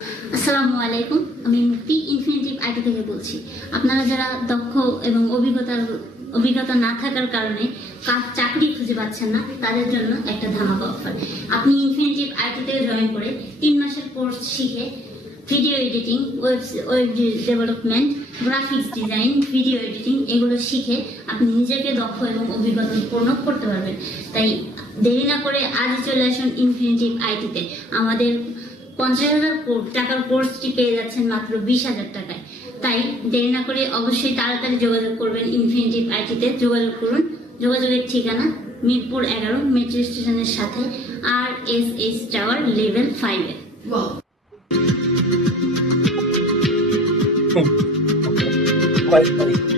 আসসালামু আলাইকুম, আমি মুক্তি ইনফিনিটিভ আইটি থেকে বলছি। আপনারা যারা দক্ষ এবং অভিজ্ঞতা না থাকার কারণে চাকরি খুঁজে পাচ্ছেন না, তাদের জন্য একটা ধামাকা অফার। আপনি ইনফিনিটিভ আইটি থেকে জয়েন করে 3 মাসের কোর্স শিখে video editing, web development, graphics design, video editing এগুলো শিখে আপনি নিজেকে দক্ষ এবং অভিজ্ঞতাপূর্ণ করতে পারবেন। তাই দেরি না করে আজই চলে আসুন ইনফিনিটিভ আইটিতে। আমাদের 50,000 টাকার কোর্সটি পেয়ে যাচ্ছেন মাত্র 20,000 টাকায়। তাই দেরি না করে অবশ্যই তাড়াতাড়ি যোগাযোগ করবেন ইনফিনিটিভ আইটিতে। যোগাযোগ করুন। যোগাযোগের ঠিকানা মিরপুর 11 মেট্রো স্টেশনের সাথে RSH টাওয়ার লেভেল 5-এ। Bye.